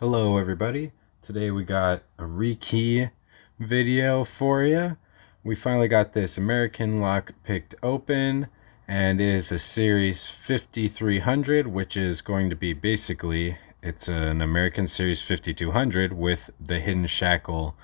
Hello everybody. Today we got a rekey video for you. We finally got this American lock picked open, and it is a series 5300, which is going to be basically it's an American series 5200 with the hidden shackle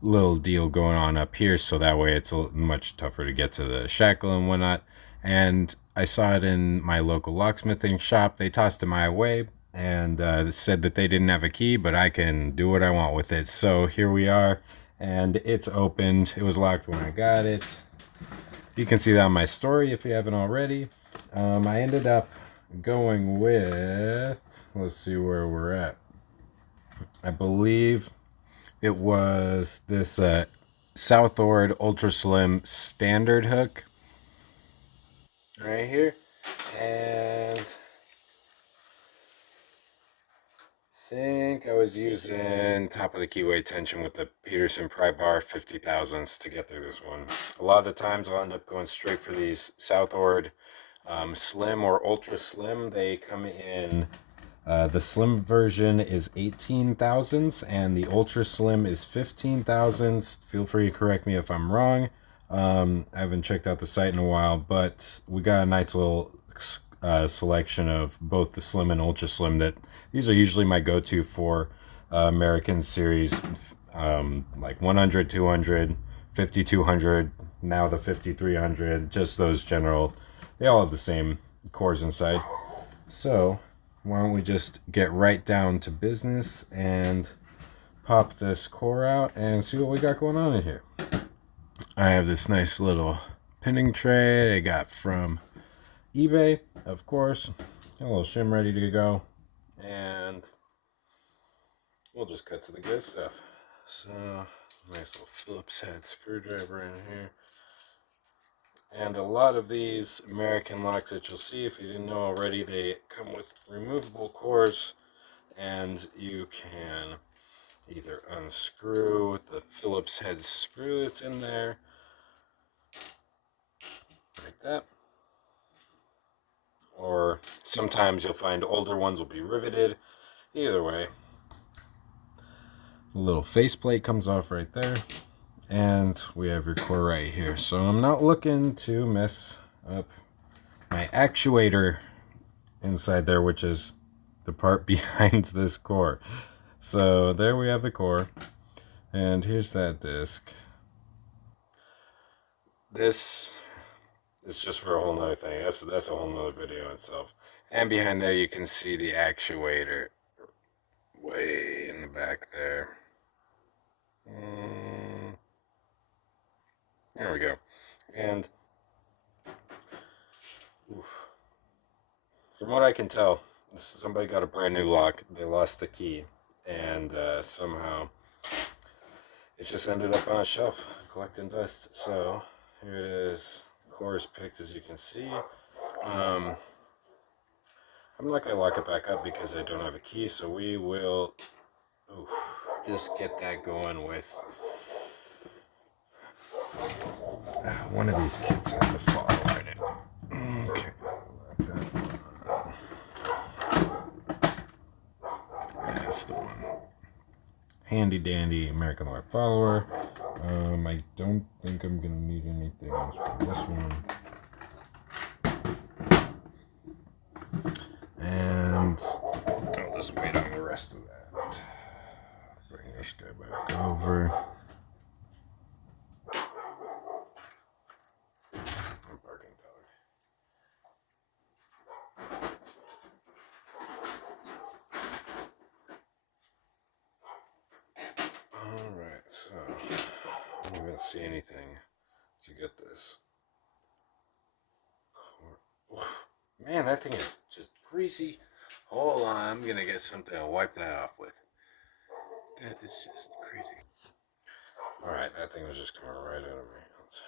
little deal going on up here, so that way it's much tougher to get to the shackle and whatnot. And I saw it in my local locksmithing shop. They tossed it my way and said that they didn't have a key, but I can do what I want with it. So here we are, and it's opened. It was locked when I got it. You can see that on my story if you haven't already. I ended up going with, let's see where we're at. I believe it was this Southord Ultra Slim standard hook right here, and I think I was using top of the keyway tension with the Peterson pry bar 50,000ths to get through this one. A lot of the times I'll end up going straight for these Southord Slim or Ultra Slim. They come in. The slim version is 18 thousandths and the ultra slim is 15 thousandths. Feel free to correct me if I'm wrong. I haven't checked out the site in a while, but we got a nice little selection of both the slim and ultra slim. That these are usually my go-to for American series, like 100, 200, 5200, now the 5300, just those general. They all have the same cores inside. So why don't we just get right down to business and pop this core out and see what we got going on in here. I have this nice little pinning tray I got from eBay, of course. Got a little shim ready to go, and we'll just cut to the good stuff. So, nice little Phillips head screwdriver in here. And a lot of these American locks that you'll see, if you didn't know already, they come with removable cores, and you can either unscrew the Phillips head screw that's in there, like that, or sometimes you'll find older ones will be riveted. Either way, the little faceplate comes off right there, and we have your core right here. So I'm not looking to mess up my actuator inside there, which is the part behind this core. So there we have the core, and here's that disc. This is just for a whole nother thing. That's a whole nother video itself. And behind there you can see the actuator way in the back there. Mm, there we go. And oof, from what I can tell, somebody got a brand new lock. They lost the key, and somehow it just ended up on a shelf collecting dust. So here it is. Core is picked, as you can see. Um, I'm not gonna lock it back up because I don't have a key. So we will just get that going with one of these kits has the fall right in. Okay. That's the one. Handy dandy American Life follower. I don't think I'm gonna need anything else for this one. And I'll just wait on the rest of that. Bring this guy back over. I'm barking dog. Alright, so I don't even see anything to get this. Man, that thing is just greasy. Hold on, I'm gonna get something to wipe that off with. That is just crazy. Alright, that thing was just coming right out of my hands.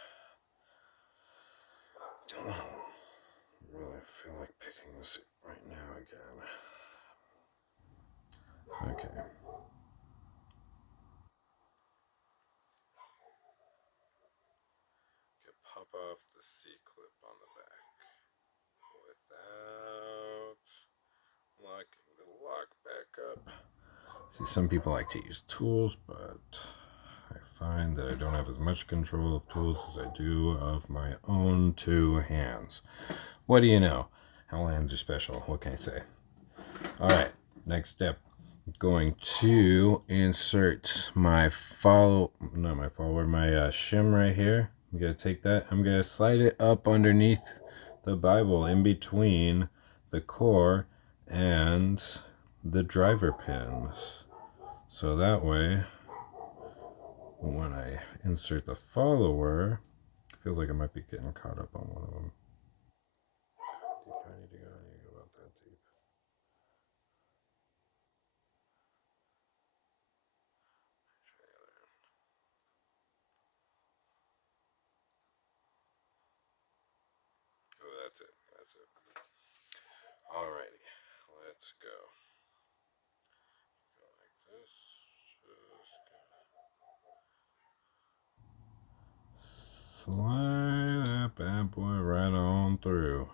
Don't really feel like picking this right now again. Okay. Could pop off the C-clip on the back without locking the lock back up. See, some people like to use tools, but I find that I don't have as much control of tools as I do of my own two hands. What do you know? All hands are special. What can I say? All right, next step. Going to insert my shim right here. I'm gonna take that. I'm gonna slide it up underneath the Bible, in between the core and the driver pins. So that way, when I insert the follower, it feels like I might be getting caught up on one of them. I need to go about that deep. Oh, that's it. That's it. Alrighty, let's go. Go like this. Just slide that bad boy right on through.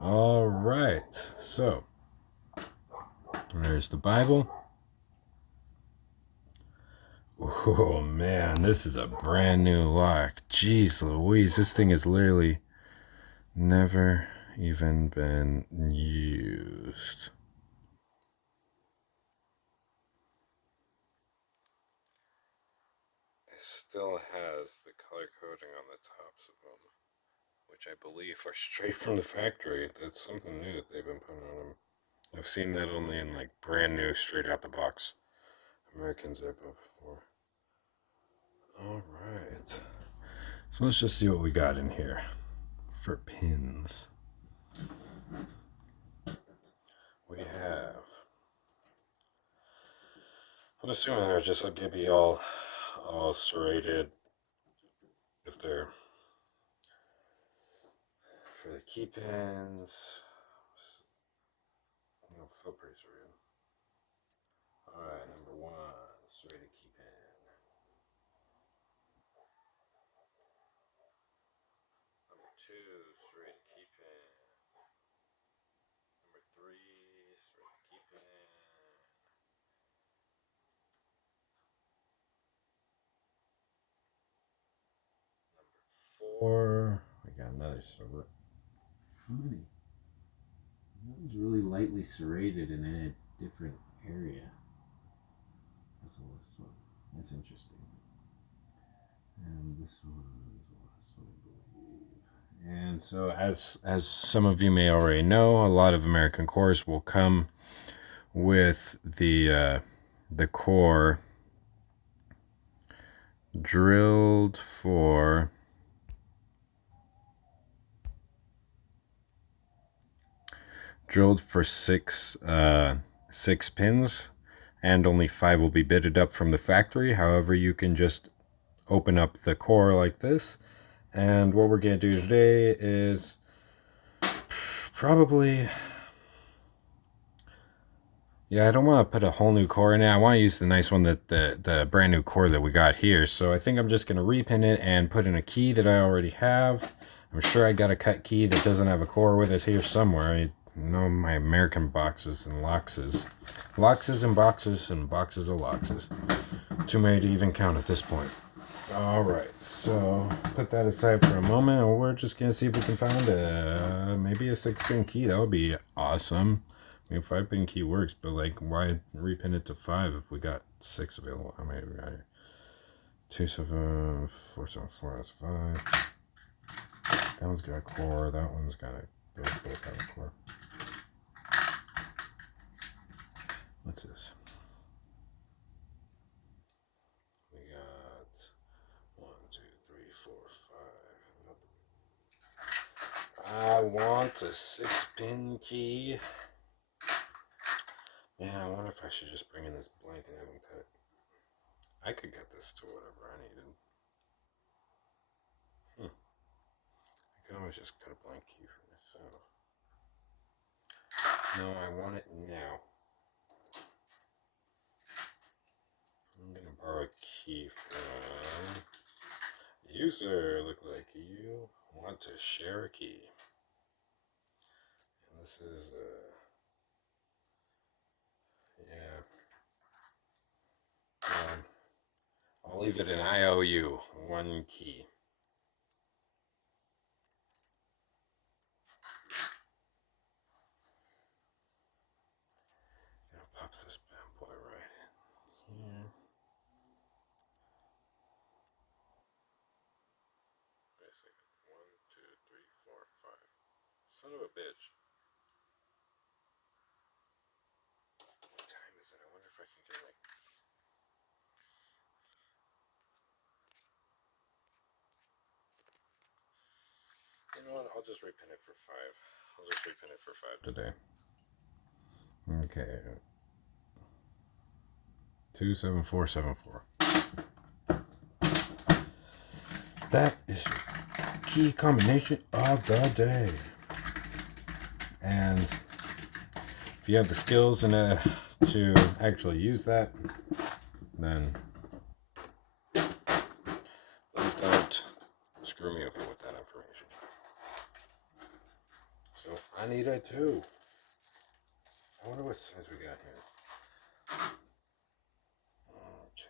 Alright, so there's the Bible. Oh man, this is a brand new lock. Jeez Louise, this thing has literally never even been used. It still has the color coding on the tops of them, which I believe are straight from the factory. That's something new that they've been putting on them. I've seen that only in like brand new, straight out the box American Zippo before. Alright. So let's just see what we got in here for pins. We have, I'm assuming they're just going to be all serrated. If they're for the key pins, no, feel pretty serrated. Alright, number one, serrated key pin. Number two, serrated key pin. Number three, serrated key pin. Number four, we got another serrated. Funny. That was really lightly serrated and in a different area. That's interesting. And this one is last one, I believe. And so, as some of you may already know, a lot of American cores will come with the core drilled for six pins, and only 5 will be bitted up from the factory. However, you can just open up the core like this, and what we're going to do today is probably, yeah, I don't want to put a whole new core in it. I want to use the nice one, that the brand new core that we got here. So I think I'm just going to repin it and put in a key that I already have. I'm sure I got a cut key that doesn't have a core with it here somewhere. I know my American boxes and loxes. Loxes and boxes and boxes of loxes. Too many to even count at this point. Alright, so put that aside for a moment, and we're just going to see if we can find maybe a 6-pin key. That would be awesome. I mean, 5-pin key works, but like, why repin it to 5 if we got 6 available? How many do we got here? 2, 7, 4, 7, 4, that's 5. That one's got a core, that one's got a, both have a core. What's this? We got 1, 2, 3, 4, 5. I want a 6-pin key. Man, I wonder if I should just bring in this blank and have him cut it. I could cut this to whatever I needed. I could always just cut a blank key for this. So. No, I want it now. I'm going to borrow a key from user. Look like you want to share a key. And this is, yeah. leave it an IOU, one key. Gonna pop this bad boy right in here. Wait a second. 1, 2, 3, 4, 5. Son of a bitch. What time is it? I wonder if I can get like. You know what? I'll just repin it for 5. I'll just repin it for 5 today. Okay. 27474. That is your key combination of the day. And if you have the skills to actually use that, then please don't screw me over with that information. So I need a 2. I wonder what size we got here. Okay.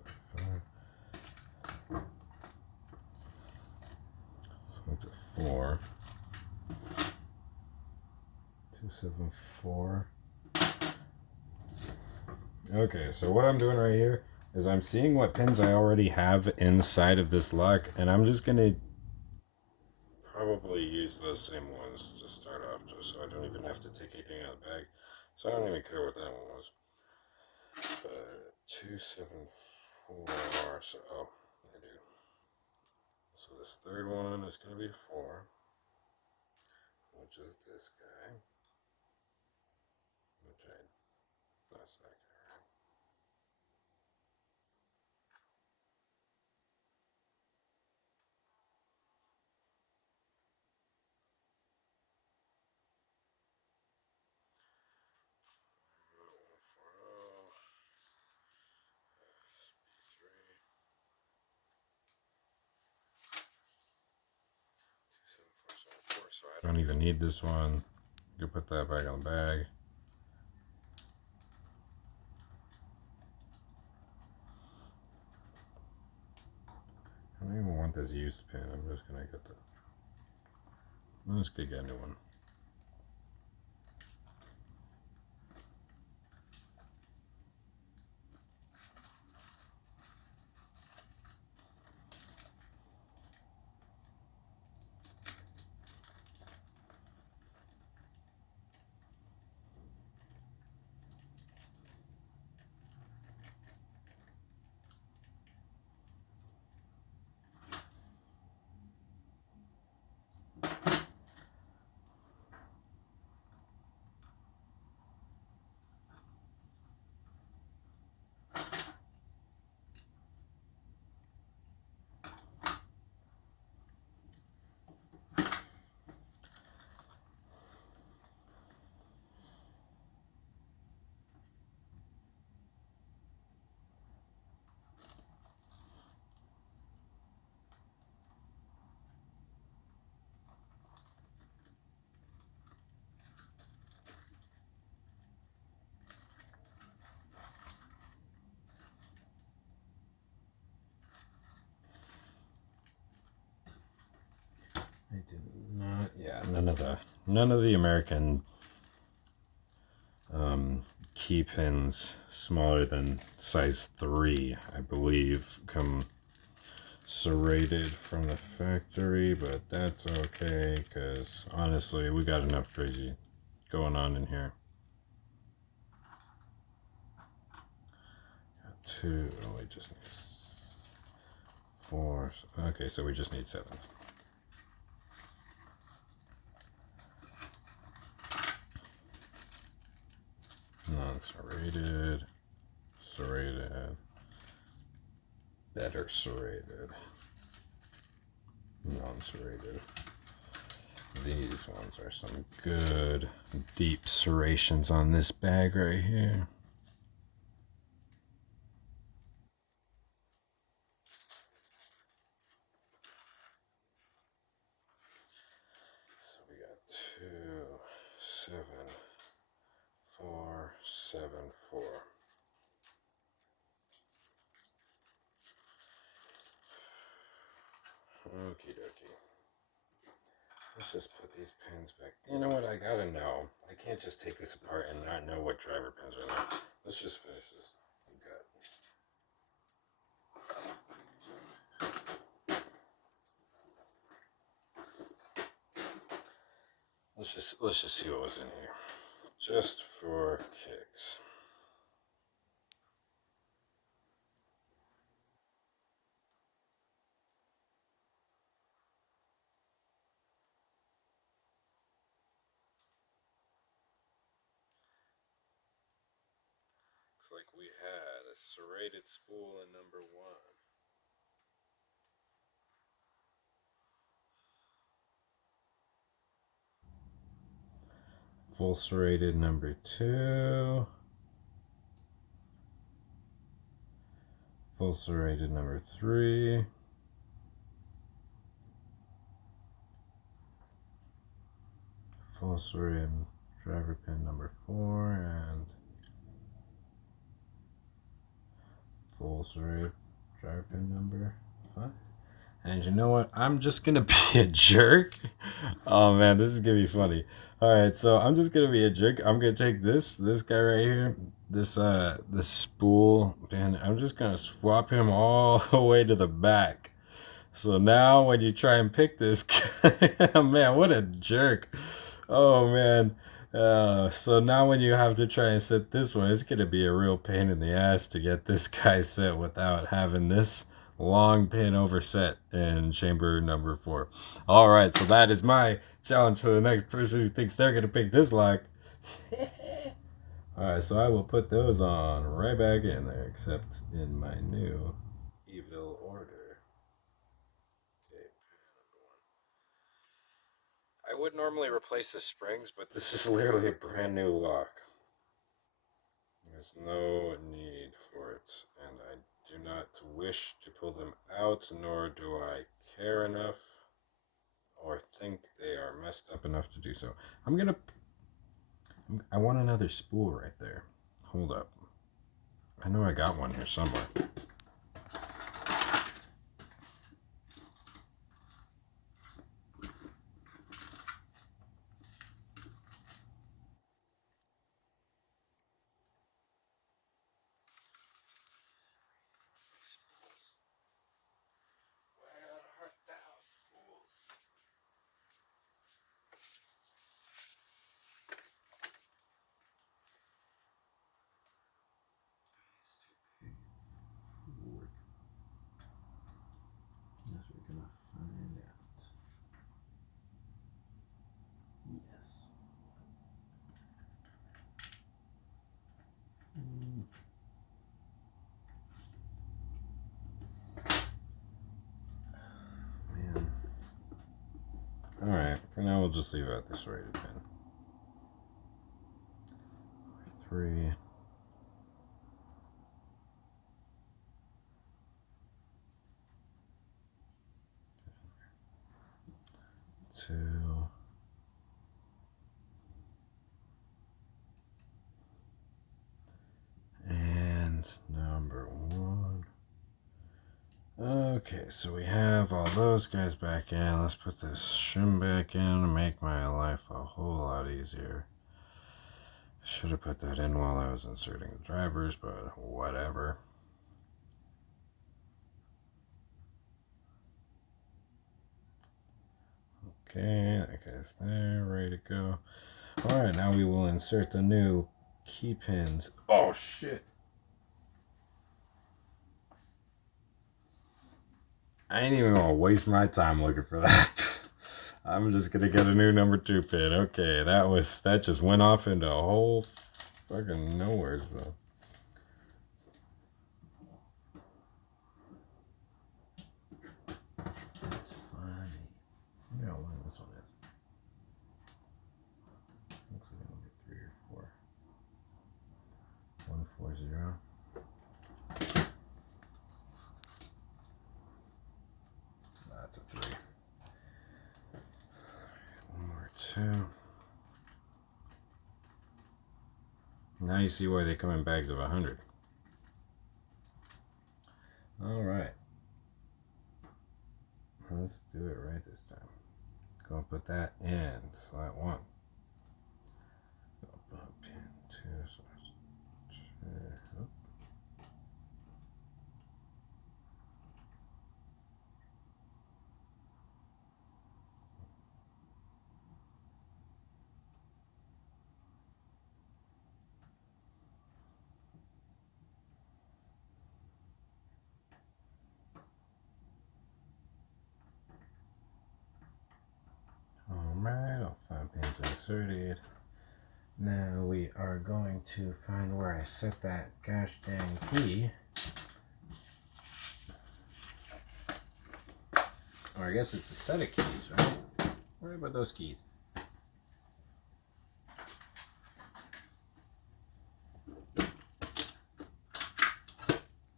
Alright, for pin 1. So that's a 4. 274. Okay, so what I'm doing right here is I'm seeing what pins I already have inside of this lock, and I'm just gonna probably use those same ones to start off, just so I don't even have to take anything out of the bag. So I don't even care what that one was. 274. So I do. So this third one is gonna be 4, which is this guy. Which that's that guy. So I don't even need this one. You can put that back on the bag. I don't even want this used pin. I'm just gonna get the. I'm just gonna get a new one. I did not. Yeah, none of the American key pins smaller than size 3, I believe, come serrated from the factory, but that's okay because honestly, we got enough crazy going on in here. Got 2. Oh, we just need 4. Okay, so we just need 7. Non-serrated, serrated. better serrated. Non-serrated. These ones are some good deep serrations on this bag right here. So we got 27474. Okie dokie. Let's just put these pins back. You know what? I gotta know. I can't just take this apart and not know what driver pins are there. Let's just finish this. Let's just see what was in here, just for kicks. Looks like we had a serrated spool in number 1. Full serrated number 2. Full serrated number 3. Full serrated driver pin number 4, and full serrated driver pin number 5. And you know what? I'm just gonna be a jerk. Oh man, this is gonna be funny. All right, so I'm just gonna be a jerk. I'm gonna take this guy right here, this spool pin. I'm just gonna swap him all the way to the back. So now when you try and pick this guy, man, what a jerk. Oh man. So now when you have to try and set this one, it's gonna be a real pain in the ass to get this guy set without having this long pin overset in chamber number 4. All right, so that is my challenge to the next person who thinks they're gonna pick this lock. All right, so I will put those on right back in there, except in my new evil order. I would normally replace the springs, but this is literally a brand new lock. There's no need for it, and I do not wish to pull them out, nor do I care enough or think they are messed up enough to do so. I want another spool right there. Hold up. I know I got one here somewhere. Alright, for now we'll just leave out this serrated pin. 3. 2. And number 1. Okay, so we have all those guys back in. Let's put this shim back in and make my life a whole lot easier. Should have put that in while I was inserting the drivers, but whatever. Okay, that guy's there, ready to go. Alright, now we will insert the new key pins. Oh shit! I ain't even gonna waste my time looking for that. I'm just gonna get a new number 2 pin. Okay, that just went off into a whole fucking nowhere, bro. That's a 3. One more 2. Now you see why they come in bags of 100. All right. Let's do it right this time. Go and put that in slot 1. Pin 2, slot 2. Alright, all 5 pins inserted. Now we are going to find where I set that gosh dang key. Or I guess it's a set of keys, right? Worry about those keys. Is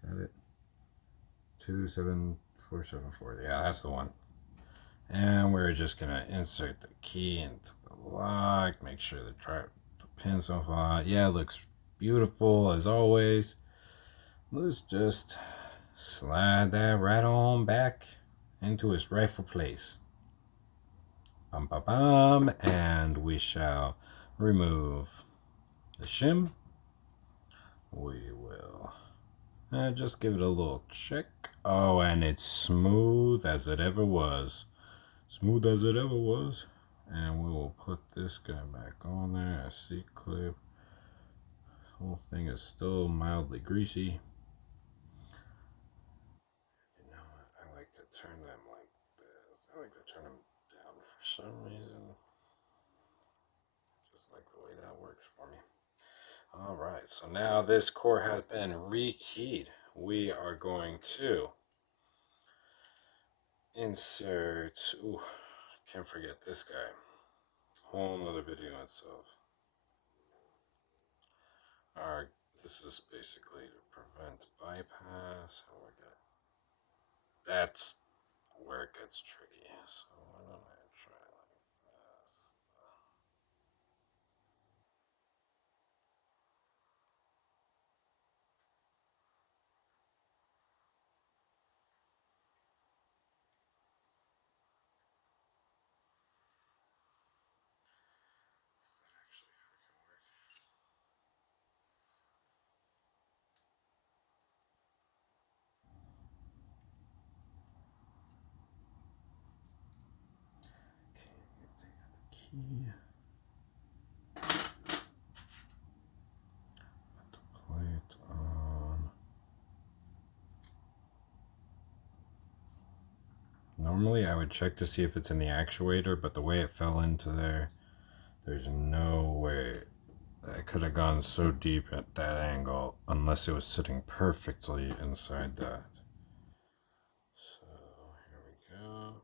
that it? 27474. Yeah, that's the one. And we're just gonna insert the key into the lock. Make sure the pins don't fall out. Yeah, it looks beautiful as always. Let's just slide that right on back into its rightful place. Bum, bum, bum, and we shall remove the shim. We will just give it a little check. Oh, and it's smooth as it ever was. Smooth as it ever was. And we will put this guy back on there. A C-clip. The whole thing is still mildly greasy. You know what? I like to turn them like this. I like to turn them down for some reason. Just like the way that works for me. Alright, so now this core has been rekeyed. We are going to insert, can't forget this guy. Whole nother video itself. Alright, this is basically to prevent bypass. That's where it gets tricky. So why don't I try like this? Key. Put the plate on. Normally I would check to see if it's in the actuator, but the way it fell into there, there's no way it could have gone so deep at that angle unless it was sitting perfectly inside that. So here we go.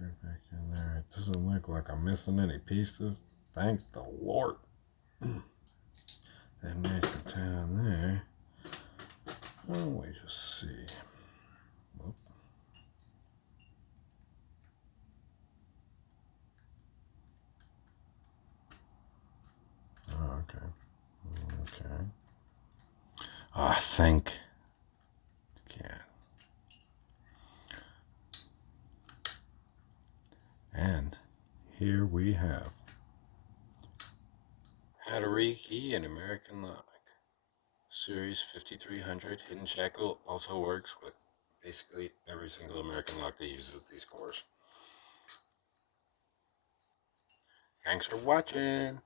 Right back in there. It doesn't look like I'm missing any pieces. Thank the Lord. That nice and tight on there. Oh, we just see. Whoop. Oh, okay. Okay. I think. Yeah. And here we have how to rekey an American lock. Series 5300 Hidden Shackle also works with basically every single American lock that uses these cores. Thanks for watching.